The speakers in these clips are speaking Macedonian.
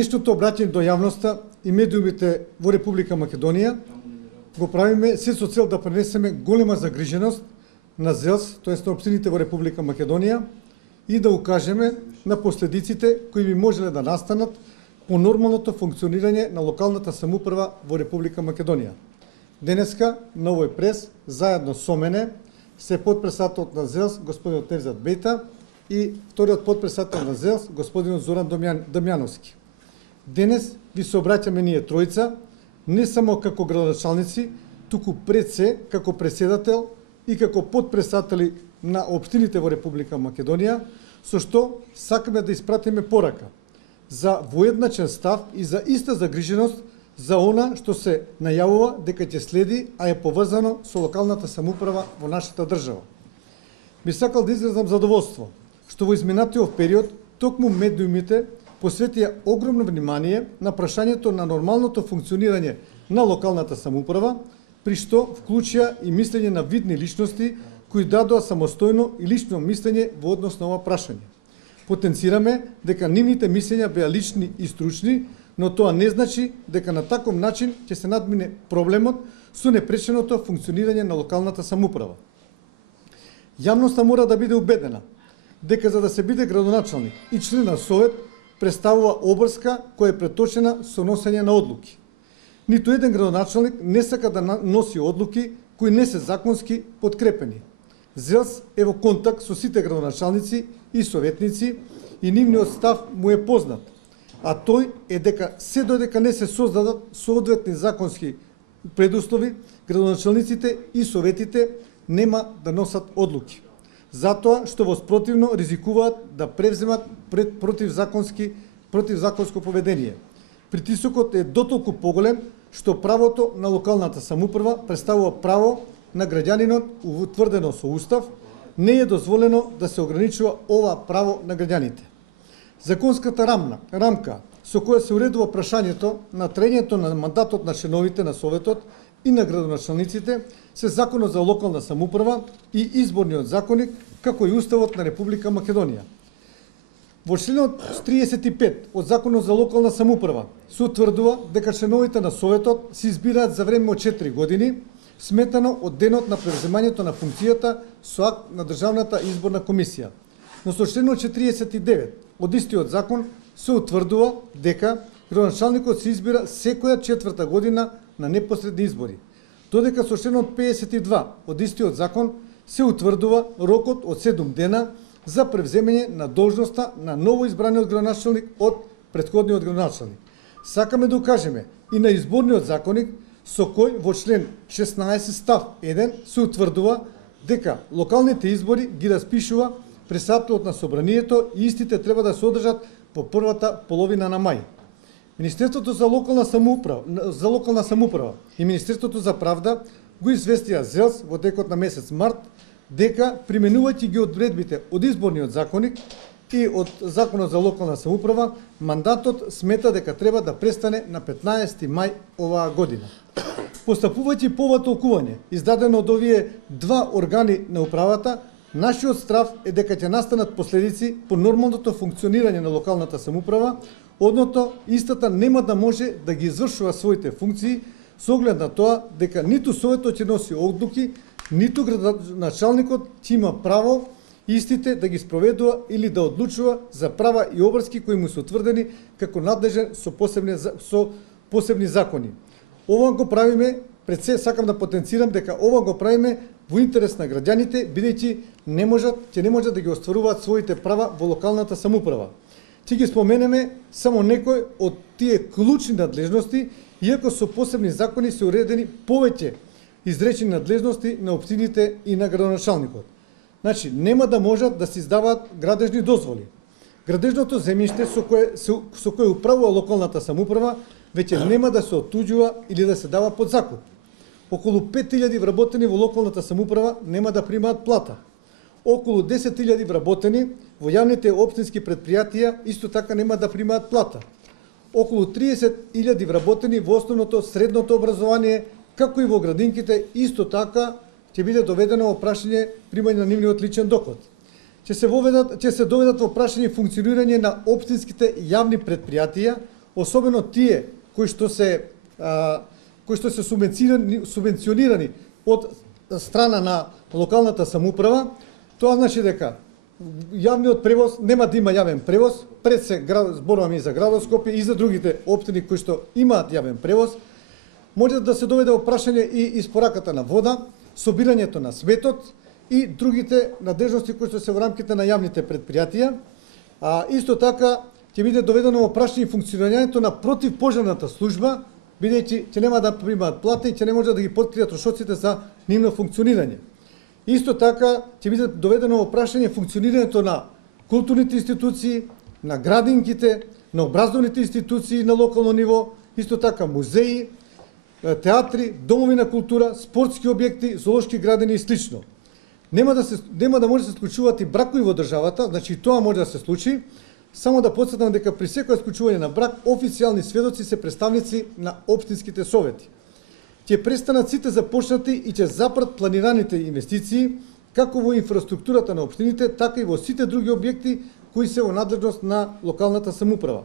Денешното обраќање до јавноста и медиумите во Република Македонија го правиме се со цел да пренесеме голема загриженост на ЗЕЛС, тоест на општините во Република Македонија, и да укажеме на последиците кои би можеле да настанат по нормалното функционирање на локалната самоуправа во Република Македонија. Денеска на овој прес, заедно со мене, се потпредседателот на ЗЕЛС, господинот Невзат Бејта, и вториот потпредседател на ЗЕЛС, господинот Зоран Дамјановски. Денес ви се обраќаме ние тројца, не само како градоначалници, туку пред се како председател и како потпредседатели на општините во Република Македонија, со што сакаме да испратиме порака за воедначен став и за иста загриженост за она што се најавува дека ќе следи, а е поврзано со локалната самоуправа во нашата држава. Би сакал да изразам задоволство што во изминатиот период токму медиумите посветија огромно внимание на прашањето на нормалното функционирање на локалната самоуправа, при што вклучија и мислење на видни личности кои дадоа самостојно и лично мислење во однос на ова прашање. Потенцираме дека нивните мислења беа лични и стручни, но тоа не значи дека на таков начин ќе се надмине проблемот со непреченото функционирање на локалната самоуправа. Јавноста мора да биде убедена дека за да се биде градоначалник и член на совет представува обрска која е преточена со носење на одлуки. Ниту еден градоначалник не сака да носи одлуки кои не се законски подкрепени. ЗЕЛС е во контакт со сите градоначалници и советници и нивниот став му е познат, а тој е дека се додека не се создадат соодветни законски предуслови, градоначалниците и советите нема да носат одлуки. Затоа што во спротивно ризикуваат да превземат противзаконско поведение. Притисокот е дотолку поголем што правото на локалната самоуправа представува право на граѓанинот утврдено со устав, не е дозволено да се ограничува ова право на граѓаните. Законската рамка со која се уредува прашањето на траењето на мандатот на членовите на Советот и на градоначалниците се Законот за локална самоуправа и Изборниот законник, како и Уставот на Република Македонија. Во членот 35 од Законот за локална самоуправа се утврдува дека членовите на Советот се избираат за време од 4 години, сметано од денот на превземањето на функцијата со акт на Државната изборна комисија. Но со членот 49 од истиот закон се утврдува дека градоначалникот се избира секоја 4-та година на непосредни избори, додека со членот 52 од истиот закон се утврдува рокот од 7 дена за превземање на должноста на ново избраниот градоначалник од претходниот градоначалник. Сакаме да укажеме и на Изборниот законник, со кој во член 16 став 1 се утврдува дека локалните избори ги распишува председателот на собранието и истите треба да се одржат по првата половина на мај. Министерството за локална самоуправа и Министерството за правда го известија ЗЕЛС во текот на месец март дека применувајќи ги одредбите од Изборниот законник и од Законот за локална самоуправа, мандатот смета дека треба да престане на 15 мај оваа година. Постапувајќи по ова толкување, издадено од овие два органи на управата, нашиот страв е дека ќе настанат последици по нормалното функционирање на локалната самоуправа, одното истата нема да може да ги извршува своите функции со оглед на тоа дека ниту Советот ќе носи одлуки, ниту градоначалникот ќе има право истите да ги спроведува или да одлучува за права и обврски кои му се утврдени како надлежен со посебни закони. Ова го правиме, пред се сакам да потенцирам дека ова го правиме во интерес на граѓаните, бидејќи не можат да ги остваруваат своите права во локалната самоуправа. Ќе ги споменеме само некои од тие клучни надлежности, иако со посебни закони се уредени повеќе изречени надлежности на општините и на градоначалникот. Значи, нема да можат да се издаваат градежни дозволи. Градежното земјиште со кое управува локалната самоуправа веќе нема да се оттуѓува или да се дава под закуп. Околу 5000 вработени во локалната самоуправа нема да примаат плата. Околу 10.000 вработени во јавните општински претпријатија исто така нема да примаат плата. Околу 30.000 вработени во основното средното образование, како и во градинките, исто така ќе биде доведено во прашање примање на нивниот личен доход. Ќе се доведат во прашање функционирање на општинските јавни претпријатија особено тие кои што се субвенционирани од страна на локалната самоуправа, тоа значи дека јавниот превоз нема да има јавен превоз, пред се зборуваме и за градот Скопје и за другите општини кои што имаат јавен превоз, може да се доведе во прашање и испораката на вода, собирањето на сметот и другите надежности кои што се во рамките на јавните предпријатија. А исто така ќе биде доведено во прашање функционирањето на противпожарната служба, бидејќи ќе нема да примаат плата и ќе не може да ги подкријат трошоците за нивно функционирање. Исто така ќе биде доведено во прашање функционирањето на културните институции, на градинките, на образовните институции на локално ниво, исто така музеи, театри, домови на култура, спортски објекти, зоолошки градини и слично. Нема да може да се склучуваат и бракови во државата, значи тоа може да се случи. Само да потсетам дека при секој склучување на брак, официјални сведоци се представници на општинските совети. Ќе престанат сите започнати и ќе запрат планираните инвестиции, како во инфраструктурата на општините, така и во сите други објекти кои се во надлежност на локалната самоуправа.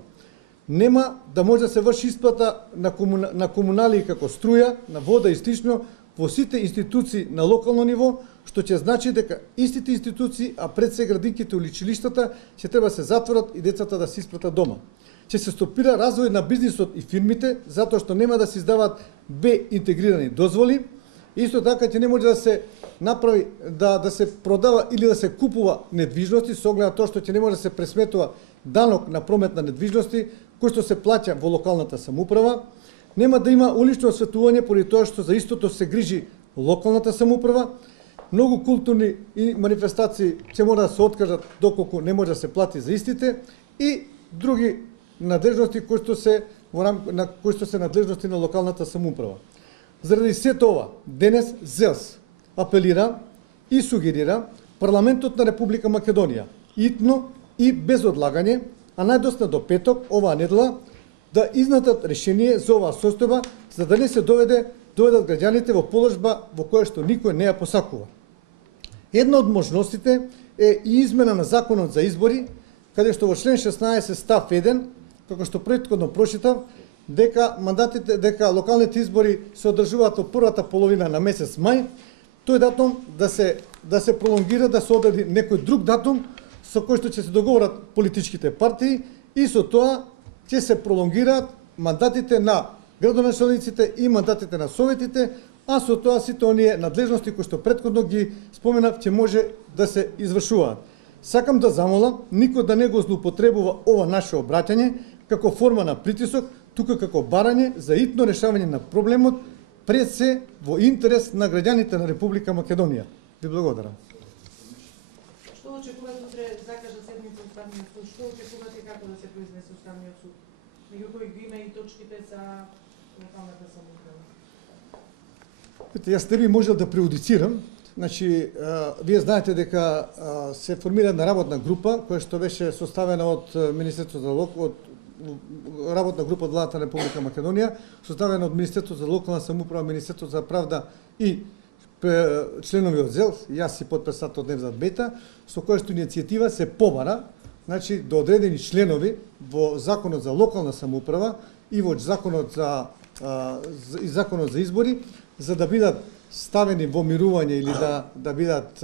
Нема да може да се врши исплата на комуналии како струја, на вода и слично во сите институции на локално ниво, што ќе значи дека истите институции, а пред се градинките и училиштата, ќе треба се затворат и децата да се испратат дома. Ќе се стопира развој на бизнисот и фирмите, затоа што нема да се издаваат интегрирани дозволи. Исто така ќе не може да се направи да се продава или да се купува недвижности, со оглед на тоа што ќе не може да се пресметува данок на промет на недвижности, кој што се плаќа во локалната самоуправа. Нема да има улично осветување поради тоа што за истото се грижи локалната самоуправа. Многу културни и манифестации ќе мора да се откажат доколку не може да се плати за истите и други надежности кои што се надлежности на локалната самоуправа. Заради сето ова, денес ЗЕЛС апелира и сугерира Парламентот на Република Македонија итно и без одлагање, а најдосна до петок оваа недела, да изнатат решение за оваа состојба, за да не се доведат граѓаните во положба во која што никој не ја посакува. Една од можностите е и измена на законот за избори, каде што во член 16 став 1, како што претходно прочитав, дека локалните избори се одржуваат во првата половина на месец мај, тој датум да се пролонгира, да се одреди некој друг датум со кој што ќе се договорат политичките партии и со тоа ќе се пролонгираат мандатите на градоначалниците и мандатите на советите, а со тоа сите оние надлежности кои што претходно ги споменав ќе може да се извршуваат. Сакам да замолам никој да не го злоупотребува ова наше обраќање како форма на притисок, тука како барање за итно решавање на проблемот, пред се во интерес на граѓаните на Република Македонија. Ви благодарам. Што очекувате утре закажа седница Уставниот суд? Што очекувате како да се произнесе Уставниот суд? Меѓу кои ги има и точките за локалната самоуправа? Јас не би можел да преудицирам. Значи, вие знаете дека се формира една работна група која што беше составена од Министерството за работна група од Владата на Република Македонија, составена од Министерството за локална самоуправа, Министерството за правда и членови од ЗЕЛС, јас си подписател од Невзат Бета, со која што иницијатива се побара, значи до одредени членови во Законот за локална самоуправа и во Законот за избори, за да бидат ставени во мирување или да бидат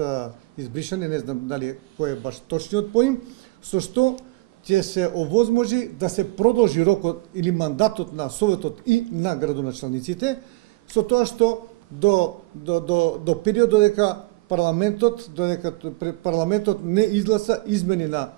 избришани, не знам дали кој е баш точниот поим, со што ќе се овозможи да се продолжи рокот или мандатот на Советот и на градоначалниците, со тоа што до период додека парламентот не изгласа измени на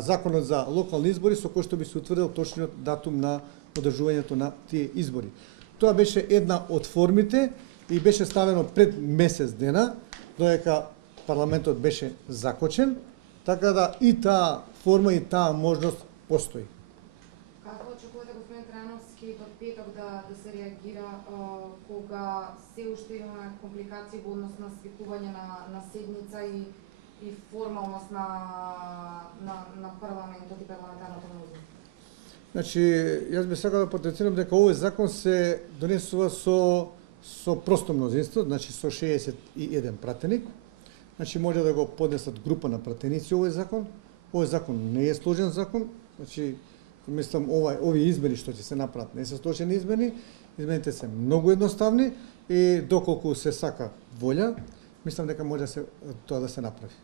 Законот за локални избори, со кој што би се утврдил точниот датум на одржувањето на тие избори. Тоа беше една од формите и беше ставено пред месец дена, додека парламентот беше закочен, така да и таа форма и таа можност постои. Како очекувате, господин Трановски, во петок да се реагира кога се уште имаме компликации во однос на свикување на седница и формалност на парламентот и парламентарното мнозинство? Значи, јас би сакал да потенцирам дека овој закон се донесува со просто мнозинство, значи со 61 пратеник. Значи може да го поднесат група на пратеници овој закон. Овој закон не е сложен закон, значи мислам овие измени што ќе се направат не се сточени измени, измените се многу едноставни и доколку се сака волја, мислам дека може да се тоа да се направи.